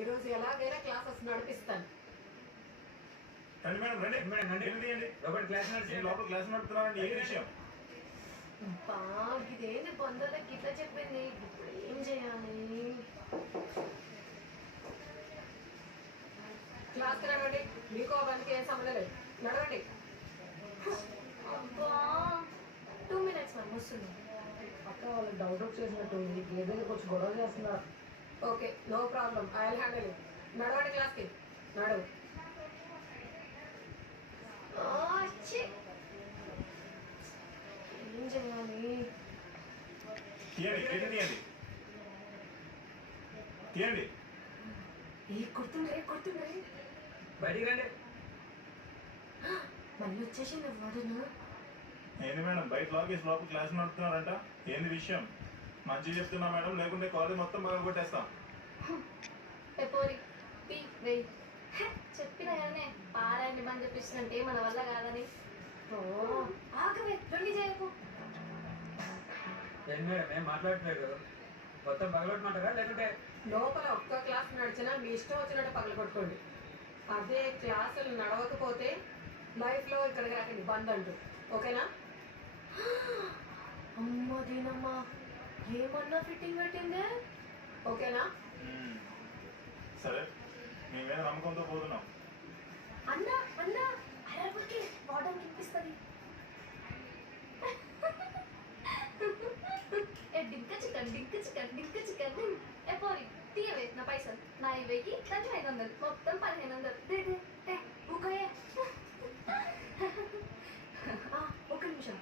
ఈరోజు ఎలాగైనా క్లాసెస్ నడిపిస్తాను. రండి మేడం, రండి మేడం, రండి తీయండి. లోపల క్లాస్ నడిచి లోపల క్లాస్ నడుపుతున్నారండి. ఏ విషయం? ఇదేంటి పొందలకి గిట్లా చెప్పింది, ఇప్పుడు ఏం చేయాలి? క్లాస్కి నడవండి, మీకు అవన్నీ ఏం సంబంధం లేదు, నడవండి. అబ్బా 2 minutes మనం వస్తున్నాం. అక్క వాళ్ళు డౌట్ చేసినట్టు ఏదైనా కొంచెం గొడవ చేస్తున్నారు. Okay, no problem, I will handle it. నడవండి క్లాస్కి, నడు. ఏం చేయాలి? తీయండి, తీయండి, తీయండి. కొడుతుండే బయటికి రండి. మళ్ళీ వచ్చేసింది వాడును. ఏంది మేడం, బయట లాగేసి లోపల క్లాస్ నడుపుతున్నారంట. ఏంది విషయం? మంచిగా చెప్తున్నా మేడం, లేకుంటే కాలేజ్ మొత్తం బాగా కొట్టేస్తాం. చెప్పిన కానీ పారాయణ పని చెప్పించినంటే మన వల్ల కాదని. ఆగవే, లొల్లి చేయకు. ఏం మేడం, ఏం మాట్లాడట్లేదు. మొత్తం పగలొట్టమంటారా లేకుంటే? లోపల ఒక్క క్లాస్ నడిచినా మీ ఇష్టం వచ్చినట్టు పగల కొట్టుకోండి. అదే క్లాసులు నడవకపోతే లైఫ్లో ఇక్కడికి రాకండి, బంద్ అంటూ. ఓకేనా? అమ్మ దీనమ్మా, ఏమన్నా ఫిట్టింగ్ పెట్టిందే. ఓకేనా? సరే, మీ మీద నమ్మకంతో పోతున్నాం. అన్నా అన్నా అరవకి వాటర్ వినిపిస్తుంది. డింక చికెన్ ఏ పోరి తీయవే నా పైసలు. నా 20కి కొంచెం 500, మొత్తం 1500. ఊకయే. ఒక్క నిమిషం.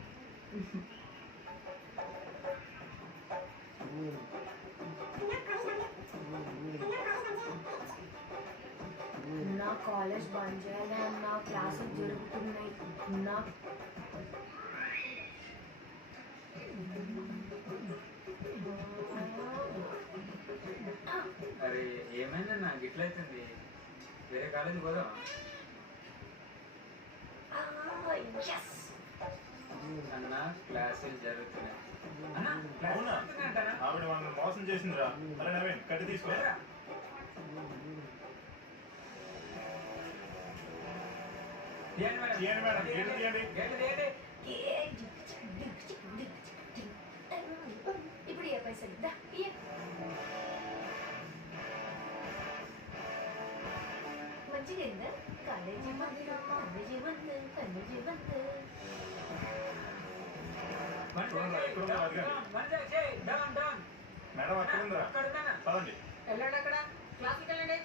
నా కాలేజ్ బంద్ చేయాలి, నా క్లాసులు జరుగుతున్నాయి. నా అరే ఏమైంది నాకు ఇట్లయితుంది? వేరే కాలేజీ పోదాం. అన్న క్లాసులు జరుగుతున్నాయి. అవునా? ఆవిడ మనల్ని మోసం చేసిందిరా. అరే నవీన్, కట్టి తీసుకోరా. తీయండి మేడం, తీయండి. ఇప్పుడు ఏ పైసలు మంచిగా అయిందా? కాలేజీ బంద్. మేడం అక్కడ ఉందిరా, పదండి. వెళ్ళండి, అక్కడ క్లాస్కి వెళ్ళండి.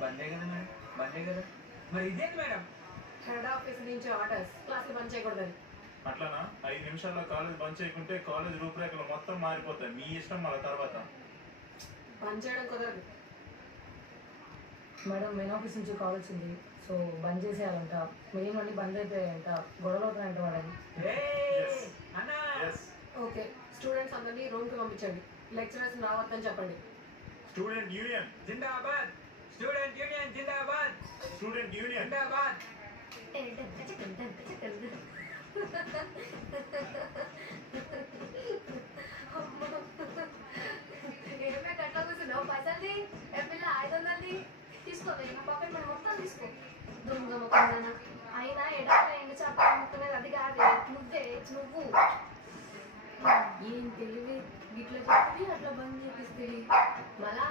బందే కదా మేడం, బందే కదా. మరి ఇదేంటి మేడం? హెడ్ ఆఫీస్ నుంచి ఆర్డర్స్, క్లాసులు బంద్ చేయకూడదని. అట్లానా? 5 నిమిషాల్లో కాలేజ్ బంద్ చేయకుంటే కాలేజ్ రూపురేఖలు మొత్తం మారిపోతాయి. మీ ఇష్టం మళ్ళీ తర్వాత. బంద్ చేయడం కుదరదు. మేడం మెయిన్ ఆఫీస్ నుంచి కాల్ వచ్చింది, సో బంద్ చేసేయాలంట. మెయిన్ అన్ని బంద్ అయిపోయాయంట, గొడవలు అవుతున్నాయంట మేడం. ఓకే, స్టూడెంట్స్ అందరినీ రూమ్కి పంపించండి. లెక్చరర్స్ రావద్దని చెప్పండి. స్టూడెంట్ యూనియన్ జిందాబాద్, స్టూడెంట్ యూనియన్ జిందాబాద్, స్టూడెంట్ యూనియన్ జిందాబాద్. ఏమే గట్లా కూర్చున్నావు? పైసల్ది ఏ పిల్ల 500 తీసుకోవాలి. నా పాకెట్ మనం మొత్తం తీసుకో. దొంగ మొక్కన అయినా ఎడారి ఎండు చేప అమ్ముకునేది అది కాదే, నువ్వు ఏం తెలివి. ఇట్లా చెప్పి అట్లా బంద్ చేపిస్తుంది. మళ్ళా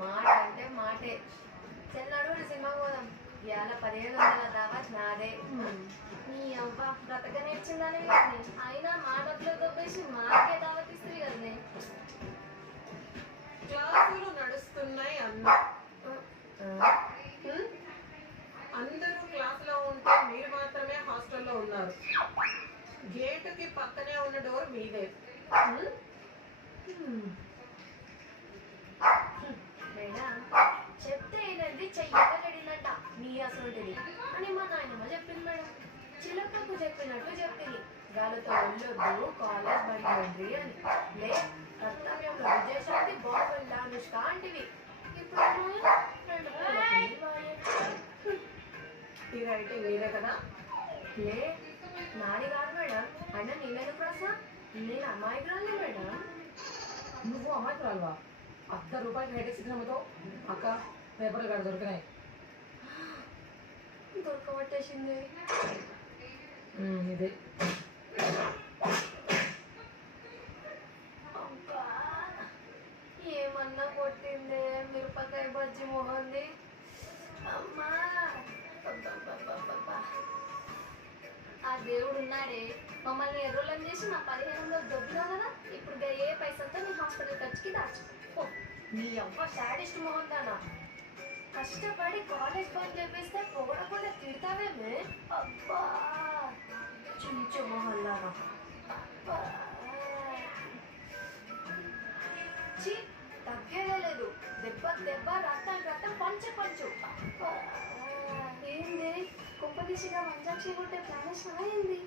మాట అంటే మాటే. చెన్నాడు సినిమా పోదాం. ఇవాళ 1500 దావత్ నాదే. నీ అవ్వ బ్రతక నేర్చిందని కదనే, అయినా మా డబ్బులు దొబ్బేసి మాకే దావత్ ఇస్తుంది కదనే. క్లాసులు నడుస్తున్నాయి అన్నా. అందరూ క్లాసులో ఉంటే మీరు మాత్రమే హాస్టల్లో ఉన్నారు. గేటుకి పక్కనే ఉన్న డోర్ మీదే. మేడం చెప్తే ఏంటంటే చెయ్యగలడినట్ట నీ అసలుంటిది అని మా నాయనమ్మ చెప్పింది మేడం. చిలకకు చెప్పినట్టు చెప్పింది. గాలితో వెళ్ళొద్దు, కాలేజ్ బడి అని. లే కర్తవ్యంలో విజయశాంతి, బాబుల్లా అనుష్క అంటివి. ఇప్పుడు ఈ రైటింగ్ మీరే కదా? లే నాది కాదు మేడం. అయినా నేనెందుకు ప్రసా? నేను అమాయకురాలి మేడం. నువ్వు అమ్మాయికి రాల్వా? రூపాయలకి హైటెక్ సిటీ నమ్మతో అక్క పేపర్లు కాడ దొరికినాయి. దొరకబట్టేసింది. ఇదే అబ్బా, ఏమన్నా కొట్టిందే మిరపకాయ బజ్జి మొహంది. అమ్మా అబ్బబ్బబ్బబ్బబ్బా. ఆ దేవుడు ఉన్నాడే, మమ్మల్ని ఎర్రోళ్ళని చేసి నా 1500 దొబ్బినావు కదా. ఇప్పుడు ఏ పైసలతో నీ హాస్పిటల్ ఖర్చుకి దాచు. నీ అవ్వ సాడిస్ట్ మొహం దానా. కష్టపడి కాలేజ్ బంక్ చేపిస్తే పొగడకుండా తిడతావేమే. అబ్బా చుంచు మొహల్లానా. అబ్బా చి తగ్గేదే లేదు. దెబ్బ దెబ్బ, రక్తం రక్తం, పంచ పంచు. అబ్బా ఏంది కుప్పదీసిగా మంజాక్షి కొట్టే ప్లానేషన్ అయింది.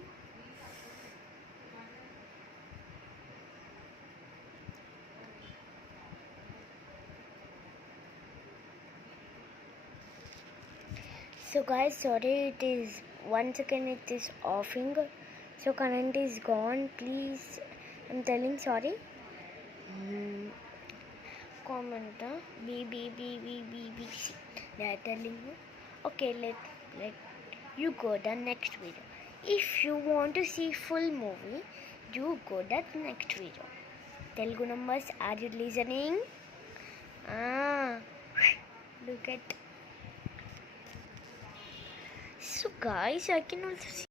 So guys, sorry, it is once again it is offing. So current is gone. Please, I'm telling sorry. Comment B. They are telling you. Okay, let you go the next video. If you want to see full movie, you go that next video. Telugu numbers, are you listening? Look at. So guys, I can also see